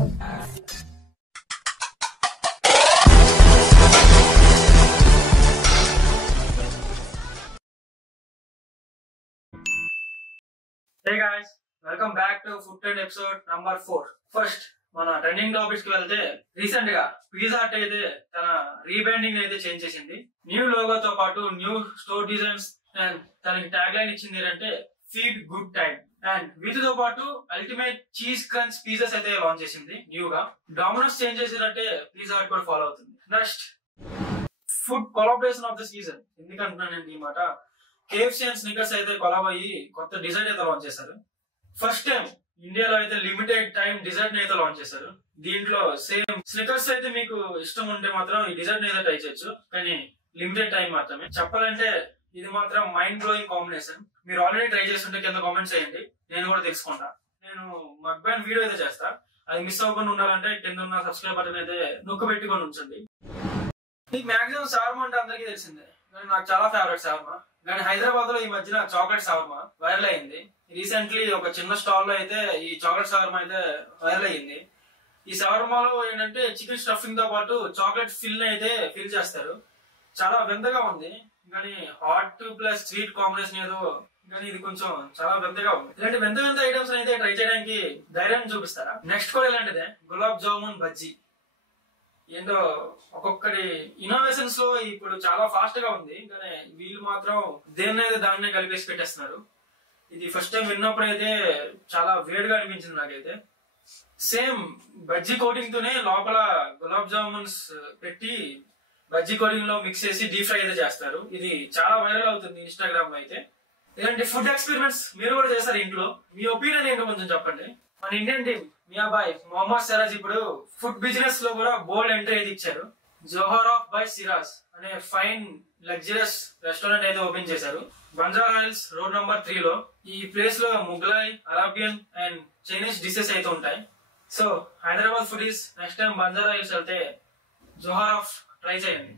Hey guys, welcome back to Food Trend episode number 4. First, మన trending topics కి వెళ్తే recent గా pizza hot అయితే తన రీబ్రాండింగ్ అయితే చేంజ్ చేసింది. న్యూ లోగోతో పాటు న్యూ స్టోర్ డిజైన్స్ అండ్ తనకి ట్యాగ్ లైన్ ఇచ్చింది ఏంటంటే ఫీడ్ గుడ్ టైమ్ అండ్ వీటితో పాటు అల్టిమేట్ చీజ్ క్రంచ్ పిజ్జాస్ అయితే లాంచ్ చేసింది న్యూ గా. డామినోస్ చేంజ్ చేసినట్టే పిజ్జా హట్ కూడా ఫాలో అవుతుంది. Next food collaboration of the season ఎందుకంటున్నానండి ఈ మాట. KFC అండ్ స్నికర్స్ అయితే కొలాబ్ అయ్యి కొత్త డిజైన్ అయితే లాంచ్ చేశారు. ఫస్ట్ టైం ఇండియాలో అయితే లిమిటెడ్ టైం డిజర్ట్ అయితే లాంచ్ చేశారు. దీంట్లో సేమ్ స్నికర్స్ అయితే మీకు ఇష్టం ఉంటే మాత్రం ఈ డిజర్ట్ అయితే ట్రై చేయొచ్చు, కానీ లిమిటెడ్ టైం మాత్రమే. చెప్పాలంటే ఇది మాత్రం మైండ్ బ్లోయింగ్ కాంబినేషన్. మీరు ఆల్రెడీ ట్రై చేస్తుంటే కింద కామెంట్స్ చేయండి, నేను కూడా తెలుసుకుంటా. నేను మక్బ్యాన్ వీడియో అయితే చేస్తా, అది మిస్ అవ్వకుండా ఉండాలంటే కింద ఉన్న సబ్స్క్రైబ్ బటన్ అయితే నొక్కు పెట్టుకొని ఉంచండి. మీకు మాక్సిమం షవర్మా అంటే అందరికీ తెలిసిందే, కానీ నాకు చాలా ఫేవరెట్ షవర్మా. కానీ హైదరాబాద్ లో ఈ మధ్యన చాక్లెట్ షవర్మా వైరల్ అయింది. రీసెంట్లీ ఒక చిన్న స్టాల్ లో అయితే ఈ చాక్లెట్ షవర్మా అయితే వైరల్ అయ్యింది. ఈ షవర్మాలో ఏంటంటే చికెన్ స్టఫింగ్ తో పాటు చాక్లెట్ ఫిల్ అయితే ఫిల్ చేస్తారు. చాలా వింతగా ఉంది, కానీ హాట్ ప్లస్ స్వీట్ కాంబినేషన్ ఏదో, కానీ ఇది కొంచెం చాలా వింతగా ఉంది. ఇలాంటి వింత వింత ఐటమ్స్ అయితే ట్రై చేయడానికి ధైర్యాన్ని చూపిస్తారా? నెక్స్ట్ కూడా ఇలాంటిదే గులాబ్ జామున్ బజ్జీ. ఏంటో ఒక్కొక్కటి ఇన్నోవేషన్స్ లో ఇప్పుడు చాలా ఫాస్ట్ గా ఉంది, కానీ వీళ్ళు మాత్రం దేన్నైతే దాన్నే కలిపేసి పెట్టేస్తున్నారు. ఇది ఫస్ట్ టైం విన్నప్పుడు అయితే చాలా వేడిగా అనిపించింది నాకైతే. సేమ్ బజ్జీ కోటింగ్ తోనే లోపల గులాబ్ జామున్స్ పెట్టి బజ్జీ కోటింగ్ లో మిక్స్ చేసి డీప్ ఫ్రై అయితే చేస్తారు. ఇది చాలా వైరల్ అవుతుంది ఇన్స్టాగ్రామ్ లో అయితే. ఇలాంటి ఫుడ్ ఎక్స్పెరిమెంట్స్ మీరు కూడా చేస్తారు ఇంట్లో. మీ ఒపీనియన్ ఏంటో కొంచెం చెప్పండి. మన ఇండియన్ టీమ్ మియా బాయ్ మొహమ్మద్ సిరాజ్ ఇప్పుడు ఫుడ్ బిజినెస్ లో కూడా బోల్డ్ ఎంట్రీ అయితే ఇచ్చారు. జోహర్ ఆఫ్ బై సిరాజ్ అనే ఫైన్ లగ్జరియస్ రెస్టారెంట్ అయితే ఓపెన్ చేశారు బంజారా హిల్స్ రోడ్ నంబర్ 3 లో. ఈ ప్లేస్ లో Mughlai, Arabian and Chinese dishes అయితే ఉంటాయి. So Hyderabad foodies next time Banjara hills వెళ్తే జోహర్ ఆఫ్ ట్రై చేయండి.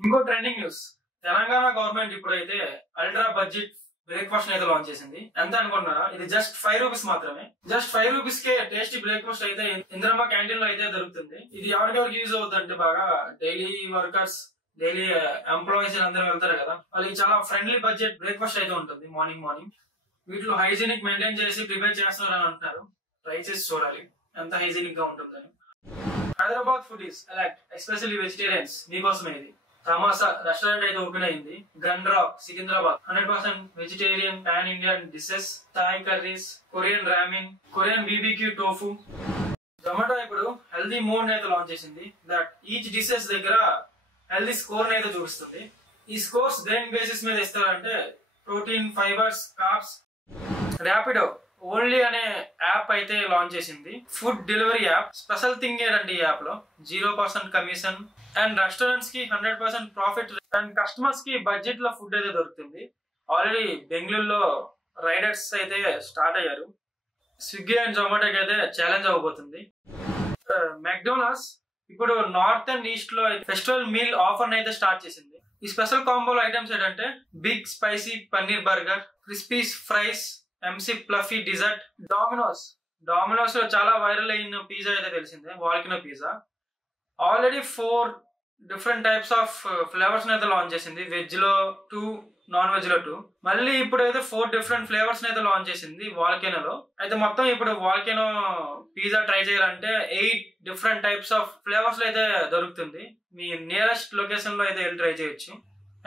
ఇంకో ట్రెండింగ్ న్యూస్, తెలంగాణ గవర్నమెంట్ ఇప్పుడైతే అల్ట్రా బడ్జెట్ బ్రేక్ఫాస్ట్ అయితే లాంచ్ చేసింది. ఎంత అనుకున్నారా? ఇది జస్ట్ 5 రూపీస్ మాత్రమే. జస్ట్ 5 రూపీస్ కే టేస్టీ బ్రేక్ఫాస్ట్ అయితే ఇంద్రమ్మ క్యాంటీన్ లో అయితే దొరుకుతుంది. ఇది ఎవరికెవరికి యూజ్ అవుతుంది బాగా, డైలీ వర్కర్స్, డైలీ ఎంప్లాయీస్ అందరూ వెళ్తారు కదా, వాళ్ళకి చాలా ఫ్రెండ్లీ బడ్జెట్ బ్రేక్ఫాస్ట్ అయితే ఉంటుంది మార్నింగ్. వీటిలో హైజీనిక్ మెయింటైన్ చేసి ప్రిపేర్ చేస్తున్నారు అని అంటున్నారు. ట్రై చేసి చూడాలి ఎంత హైజీనిక్ గా ఉంటుందని. Hyderabad foodies elect especially vegetarians మీకోసమే ఇది. తమాసా రెస్టారెంట్ అయితే ఓపెన్ అయింది Gandra Secunderabad. 100% vegetarian pan Indian dishes, Thai curries, Korean ramen, Korean BBQ tofu. Zomato ఇప్పుడు హెల్దీ మోడ్ అయితే లాంచ్ చేసింది. దట్ ఈచ్ డిషెస్ దగ్గర హెల్దీ స్కోర్ అయితే చూపిస్తుంది. ఈ స్కోర్స్ దేని బేసిస్ మీద ఇస్తారంటే protein, fibres, carbs. Rapido only అనే యాప్ అయితే లాంచ్ చేసింది. Food delivery app. Special thing ఏంటంటే ఈ యాప్ లో 0% కమిషన్ అండ్ రెస్టారెంట్స్ కి 100% ప్రాఫిట్ అండ్ కస్టమర్స్ కి బడ్జెట్ లో ఫుడ్ అయితే దొరుకుతుంది. ఆల్రెడీ బెంగళూరులో రైడర్స్ అయితే స్టార్ట్ అయ్యారు. స్విగ్గీ అండ్ జొమాటోకి అయితే ఛాలెంజ్ అవ్వబోతుంది. మెక్డోనల్డ్స్ ఇప్పుడు నార్త్ అండ్ ఈస్ట్ లో ఫెస్టివల్ మీల్ ఆఫర్ అయితే స్టార్ట్ చేసింది. ఈ స్పెషల్ కాంబోలో ఐటమ్స్ ఏంటంటే big spicy paneer burger, crispy fries, MC fluffy dessert. Domino's లో చాలా వైరల్ అయిన పిజ్జా అయితే తెలిసిందే, volcano pizza. Already 4 different types of flavours అయితే లాంచ్ చేసింది. వెజ్ లో 2, నాన్ వెజ్ లో 2. మళ్ళీ ఇప్పుడు అయితే 4 డిఫరెంట్ ఫ్లేవర్స్ అయితే లాంచ్ చేసింది వాల్కెనోలో. అయితే మొత్తం ఇప్పుడు వాల్కెనో పిజ్జా ట్రై చేయాలంటే 8 డిఫరెంట్ టైప్స్ ఆఫ్ ఫ్లేవర్స్ లో అయితే దొరుకుతుంది. మీ నియరెస్ట్ లొకేషన్ లో అయితే వెళ్ళి ట్రై చేయొచ్చు.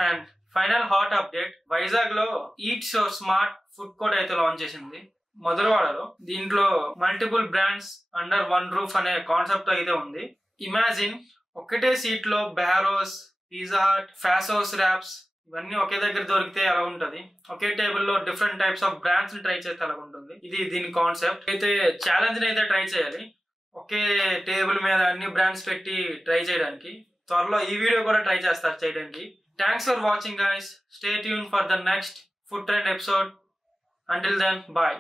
And final hot update, Vizag లో eat show smart food court అయితే లాంచ్ చేసింది మధురవాడలో. దీంట్లో మల్టిపుల్ బ్రాండ్స్ అండర్ 1 రూఫ్ అనే కాన్సెప్ట్ అయితే ఉంది. ఇమాజిన్ ఒకటే సీట్ లో బ్యారోస్, పిజ్జా హట్, ఫాసోస్ ర్యాప్స్ ఇవన్నీ ఒకే దగ్గర దొరికితే ఎలా ఉంటది. ఒకే టేబుల్ లో డిఫరెంట్ టైప్స్ ఆఫ్ బ్రాండ్స్ ని ట్రై చేస్తే ఎలా ఉంటుంది. ఇది దీని కాన్సెప్ట్. అయితే ఛాలెంజ్ అయితే ట్రై చేయాలి, ఒకే టేబుల్ మీద అన్ని బ్రాండ్స్ పెట్టి ట్రై చేయడానికి. త్వరలో ఈ వీడియో కూడా ట్రై చేస్తారు చేయడానికి. Thanks for watching guys. Stay tune for the next food trend episode. Until then, bye.